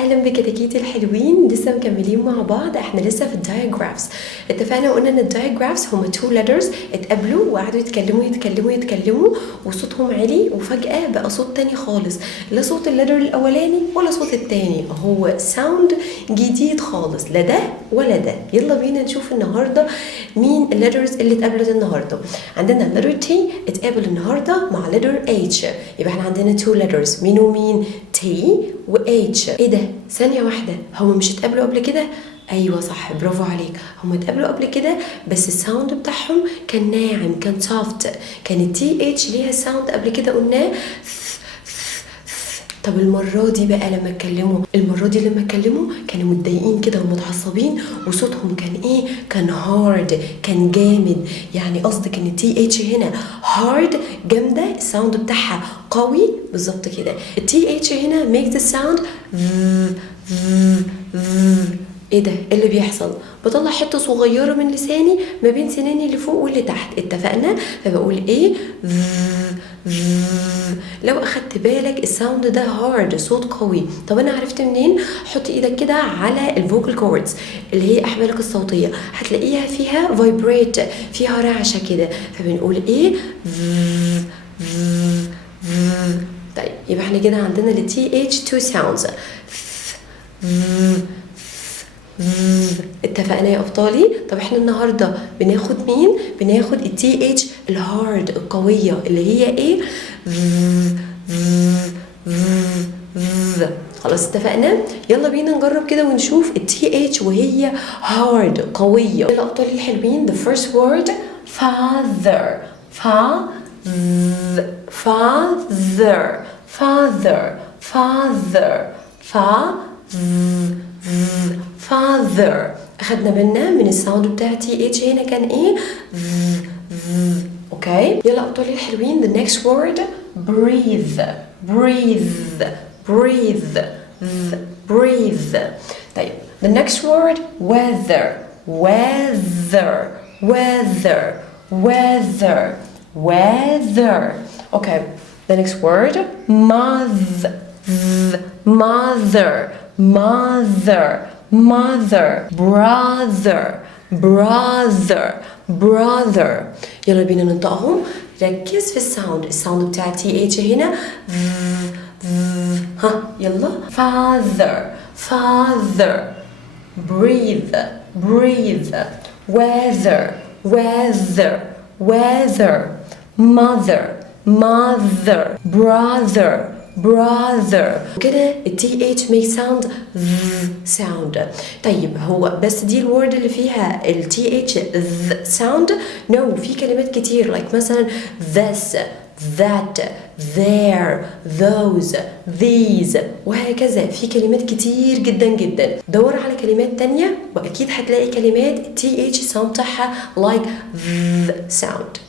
اهلا بكتاكيتي الحلوين. لسه مكملين مع بعض، احنا لسه في الدايجرافز. اتفقنا وقلنا ان الدايجرافز هما تو letters اتقابلوا وقعدوا يتكلموا وصوتهم عالي، وفجأة بقى صوت تاني خالص، لا صوت اللتر الاولاني ولا صوت التاني، هو ساوند جديد خالص، لا ده ولا ده. يلا بينا نشوف النهارده مين اللترز اللي اتقابلت النهارده. عندنا letter T اتقابل النهارده مع letter H، يبقى احنا عندنا two letters، مين ومين؟ T و H. ايه ده؟ ثانية واحدة، هما مش اتقابلوا قبل كده؟ ايوه صح، برافو عليك، هما اتقابلوا قبل كده بس الساوند بتاعهم كان ناعم، كان سوفت. كان التي اتش ليها ساوند قبل كده قلناه. طب المرة دي لما اتكلموا كانوا متضايقين كده ومتعصبين، وصوتهم كان ايه؟ كان هارد، كان جامد. يعني قصدك ان التي اتش هنا هارد، جامدة، الساوند بتاعها قوي بالظبط كده. التي اتش هنا makes the sound ايه ده؟ اللي بيحصل بطلع حته صغيره من لساني ما بين سناني اللي فوق واللي تحت، اتفقنا؟ فبقول ايه؟ لو اخدت بالك الساوند ده هارد، صوت قوي. طب انا عرفت منين؟ حط ايدك كده على الفوكال كوردز اللي هي احبالك الصوتيه، هتلاقيها فيها فايبريت، فيها رعشه كده، فبنقول ايه؟ طيب يبقى احنا كده عندنا للتي اتش تو ساوندز. اتفقنا يا ابطالي؟ طب احنا النهارده بناخد مين؟ بناخد التي اتش الهارد القويه اللي هي ايه؟ خلاص اتفقنا. يلا بينا نجرب كده ونشوف التي اتش وهي هارد قويه. يلا ابطالي الحلوين، the first word father. father. اخدنا بالنا من الساوند بتاع تي اتش هنا كان ايه؟ اوكي. يلا ابطالي الحلوين، the next word breathe. طيب the next word weather. Okay, the next word mother. brother. يلا بينا ننطقهم. ركز في الساوند بتاع تي اتش هنا. ها يلا. father. breathe. weather. mother. brother. كده التي اتش make sound sound. طيب هو بس دي الورد اللي فيها التي اتش sound؟ no، في كلمات كتير like مثلا this, that, there, those, these، وهكذا. في كلمات كتير جدا. دور على كلمات تانية واكيد هتلاقي كلمات التي اتش sound بتاعها like sound.